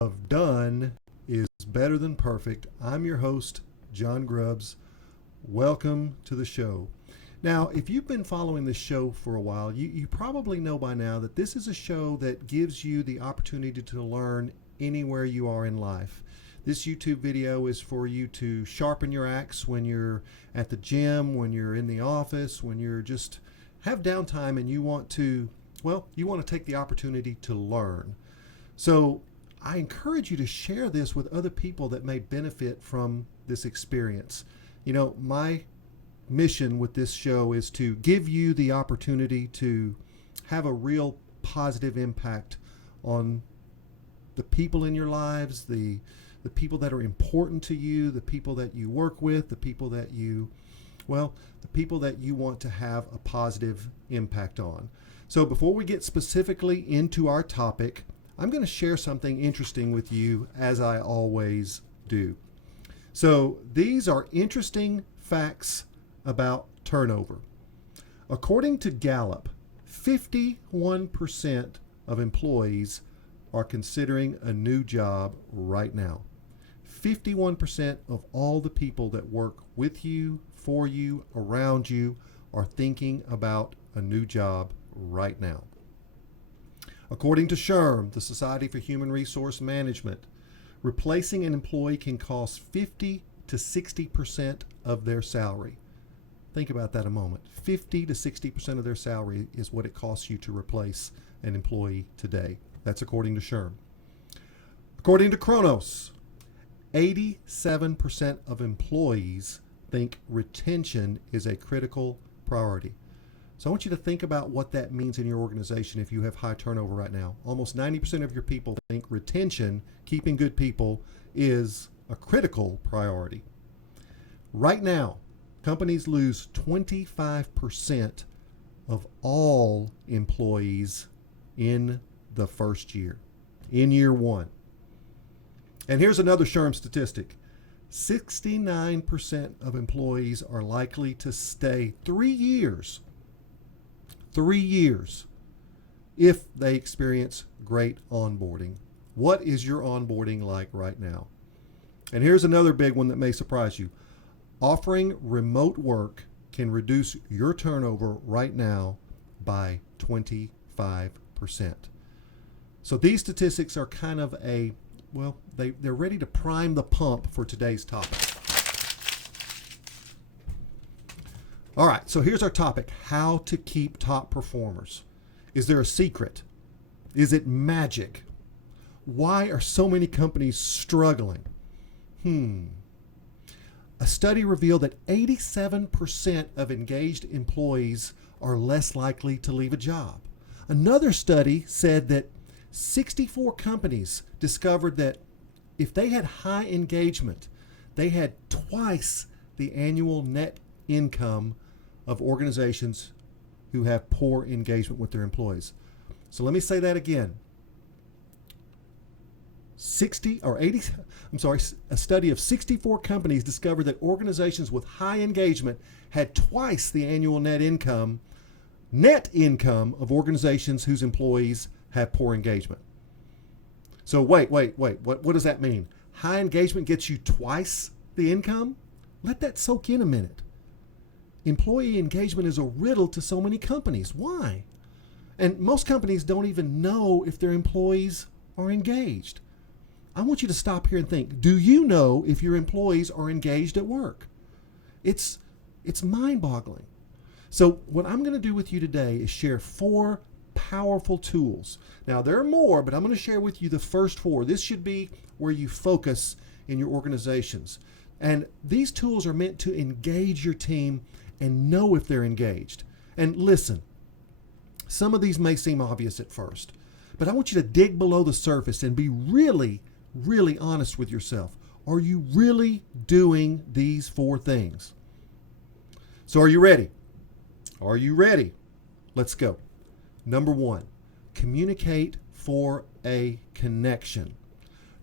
of done is better than perfect. I'm your host, John Grubbs. Welcome to the show. Now, if you've been following this show for a while, you probably know by now that this is a show that gives you the opportunity to learn anywhere you are in life. This YouTube video is for you to sharpen your axe when you're at the gym, when you're in the office, when you're just have downtime and you want to, take the opportunity to learn. So I encourage you to share this with other people that may benefit from this experience. You know, my mission with this show is to give you the opportunity to have a real positive impact on the people in your lives, the people that are important to you, the people that you work with, the people that you want to have a positive impact on. So before we get specifically into our topic, I'm going to share something interesting with you, as I always do. So these are interesting facts about turnover. According to Gallup, 51% of employees are considering a new job right now. 51% of all the people that work with you, for you, around you are thinking about a new job right now. According to SHRM, the Society for Human Resource Management, replacing an employee can cost 50 to 60% of their salary. Think about that a moment. 50 to 60% of their salary is what it costs you to replace an employee today. That's according to SHRM. According to Kronos, 87% of employees think retention is a critical priority. So I want you to think about what that means in your organization if you have high turnover right now. Almost 90% of your people think retention, keeping good people, is a critical priority. Right now, companies lose 25% of all employees in the first year, in year one. And here's another SHRM statistic. 69% of employees are likely to stay 3 years if they experience great onboarding. What is your onboarding like right now? And here's another big one that may surprise you. Offering remote work can reduce your turnover right now by 25%. So these statistics are kind of they're ready to prime the pump for today's topic. All right, so here's our topic: how to keep top performers. Is there a secret? Is it magic? Why are so many companies struggling? A study revealed that 87% of engaged employees are less likely to leave a job. Another study said that 64 companies discovered that if they had high engagement, they had twice the annual net income of organizations who have poor engagement with their employees. So let me say that again. A study of 64 companies discovered that organizations with high engagement had twice the annual net income of organizations whose employees have poor engagement. So wait, what does that mean? High engagement gets you twice the income? Let that soak in a minute. Employee engagement is a riddle to so many companies. Why? And most companies don't even know if their employees are engaged. I want you to stop here and think, do you know if your employees are engaged at work? It's mind-boggling. So what I'm going to do with you today is share 4 powerful tools. Now, there are more, but I'm going to share with you the first 4. This should be where you focus in your organizations. And these tools are meant to engage your team and know if they're engaged. And listen, some of these may seem obvious at first, but I want you to dig below the surface and be really, really honest with yourself. Are you really doing these 4 things? So are you ready? Are you ready? Let's go. Number 1, communicate for a connection.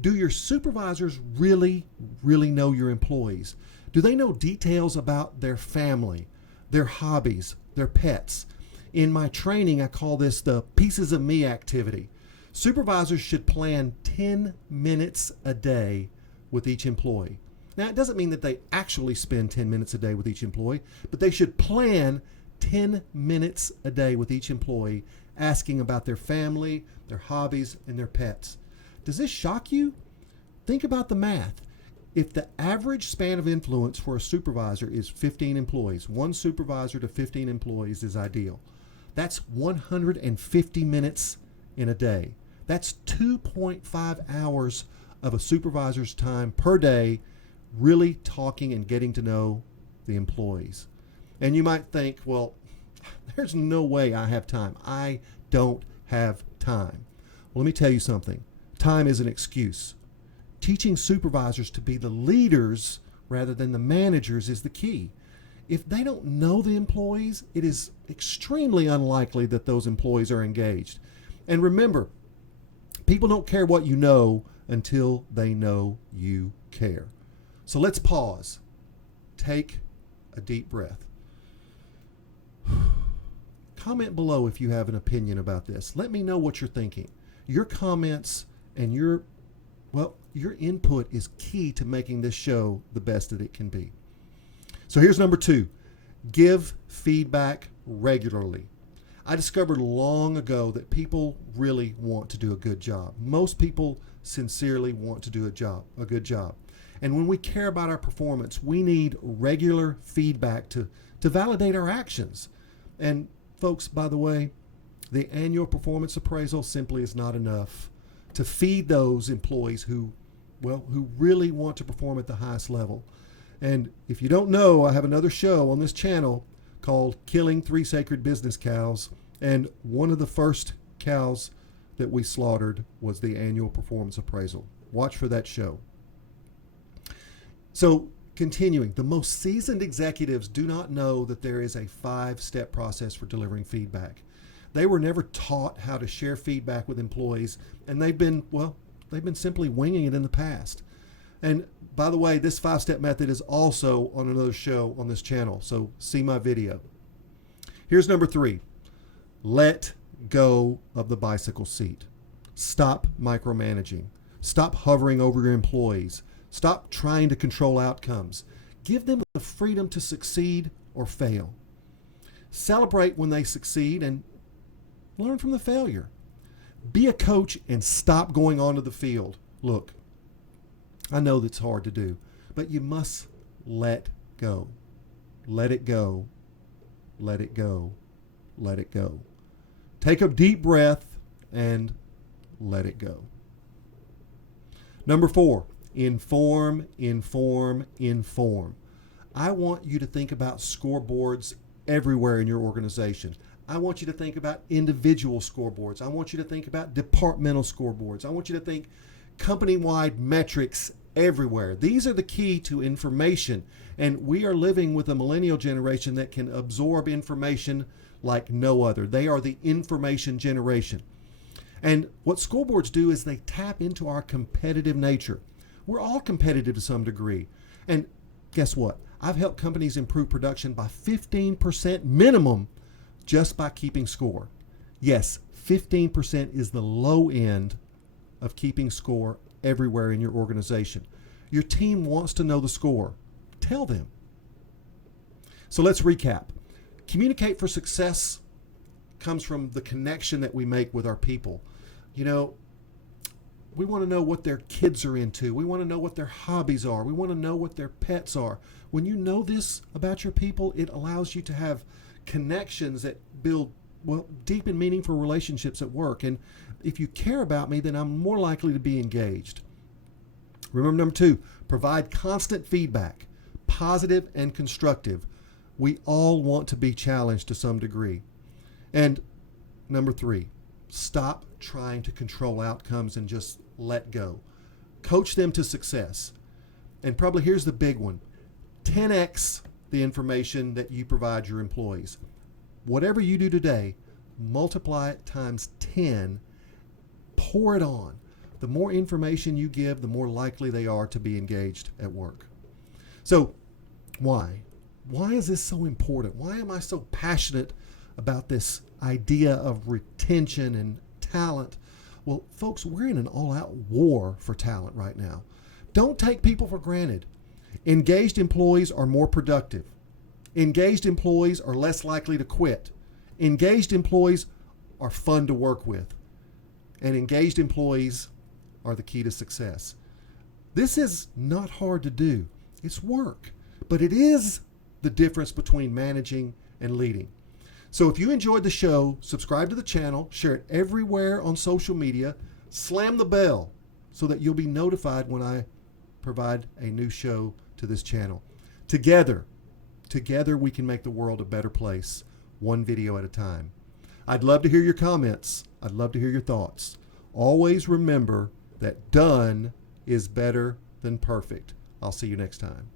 Do your supervisors really, really know your employees? Do they know details about their family, their hobbies, their pets? In my training, I call this the pieces of me activity. Supervisors should plan 10 minutes a day with each employee. Now, it doesn't mean that they actually spend 10 minutes a day with each employee, but they should plan 10 minutes a day with each employee, asking about their family, their hobbies, and their pets. Does this shock you? Think about the math. If the average span of influence for a supervisor is 15 employees, one supervisor to 15 employees is ideal. That's 150 minutes in a day. That's 2.5 hours of a supervisor's time per day really talking and getting to know the employees. And you might think, well, there's no way I have time. I don't have time. Well, let me tell you something. Time is an excuse. Teaching supervisors to be the leaders rather than the managers is the key. If they don't know the employees, it is extremely unlikely that those employees are engaged. And remember, people don't care what you know until they know you care. So let's pause. Take a deep breath. Comment below if you have an opinion about this. Let me know what you're thinking. Your comments and your input is key to making this show the best that it can be. So here's number 2. Give feedback regularly. I discovered long ago that people really want to do a good job. Most people sincerely want to do a good job. And when we care about our performance, we need regular feedback to validate our actions. And folks, by the way, the annual performance appraisal simply is not enough to feed those employees who really want to perform at the highest level. And if you don't know, I have another show on this channel called Killing 3 Sacred Business Cows. And one of the first cows that we slaughtered was the annual performance appraisal. Watch for that show. So continuing, the most seasoned executives do not know that there is a 5-step process for delivering feedback. They were never taught how to share feedback with employees, and they've been simply winging it in the past. And by the way, this 5-step method is also on another show on this channel, so see my video. Here's number 3. Let go of the bicycle seat. Stop micromanaging. Stop hovering over your employees. Stop trying to control outcomes. Give them the freedom to succeed or fail. Celebrate when they succeed and learn from the failure. Be a coach and stop going onto the field. Look, I know that's hard to do, but you must let go. Let it go. Let it go. Let it go. Take a deep breath and let it go. Number 4, inform, inform, inform. I want you to think about scoreboards everywhere in your organization. I want you to think about individual scoreboards. I want you to think about departmental scoreboards. I want you to think company-wide metrics everywhere. These are the key to information. And we are living with a millennial generation that can absorb information like no other. They are the information generation. And what scoreboards do is they tap into our competitive nature. We're all competitive to some degree. And guess what? I've helped companies improve production by 15% minimum just by keeping score. Yes, 15% is the low end of keeping score everywhere in your organization. Your team wants to know the score. Tell them. So let's recap. Communicate for success comes from the connection that we make with our people. You know, we want to know what their kids are into. We want to know what their hobbies are. We want to know what their pets are. When you know this about your people, it allows you to have connections that build deep and meaningful relationships at work. And if you care about me, then I'm more likely to be engaged. Remember, number 2, provide constant feedback, positive and constructive. We all want to be challenged to some degree. And number 3, stop trying to control outcomes and just let go. Coach them to success. And probably here's the big one. 10x the information that you provide your employees. Whatever you do today, multiply it times 10, pour it on. The more information you give, the more likely they are to be engaged at work. So why? Why is this so important? Why am I so passionate about this idea of retention and talent? Well, folks, we're in an all-out war for talent right now. Don't take people for granted. Engaged employees are more productive. Engaged employees are less likely to quit. Engaged employees are fun to work with. And engaged employees are the key to success. This is not hard to do. It's work, but it is the difference between managing and leading. So if you enjoyed the show, subscribe to the channel, share it everywhere on social media, slam the bell so that you'll be notified when I provide a new show to this channel. Together we can make the world a better place, one video at a time. I'd love to hear your comments. I'd love to hear your thoughts. Always remember that done is better than perfect. I'll see you next time.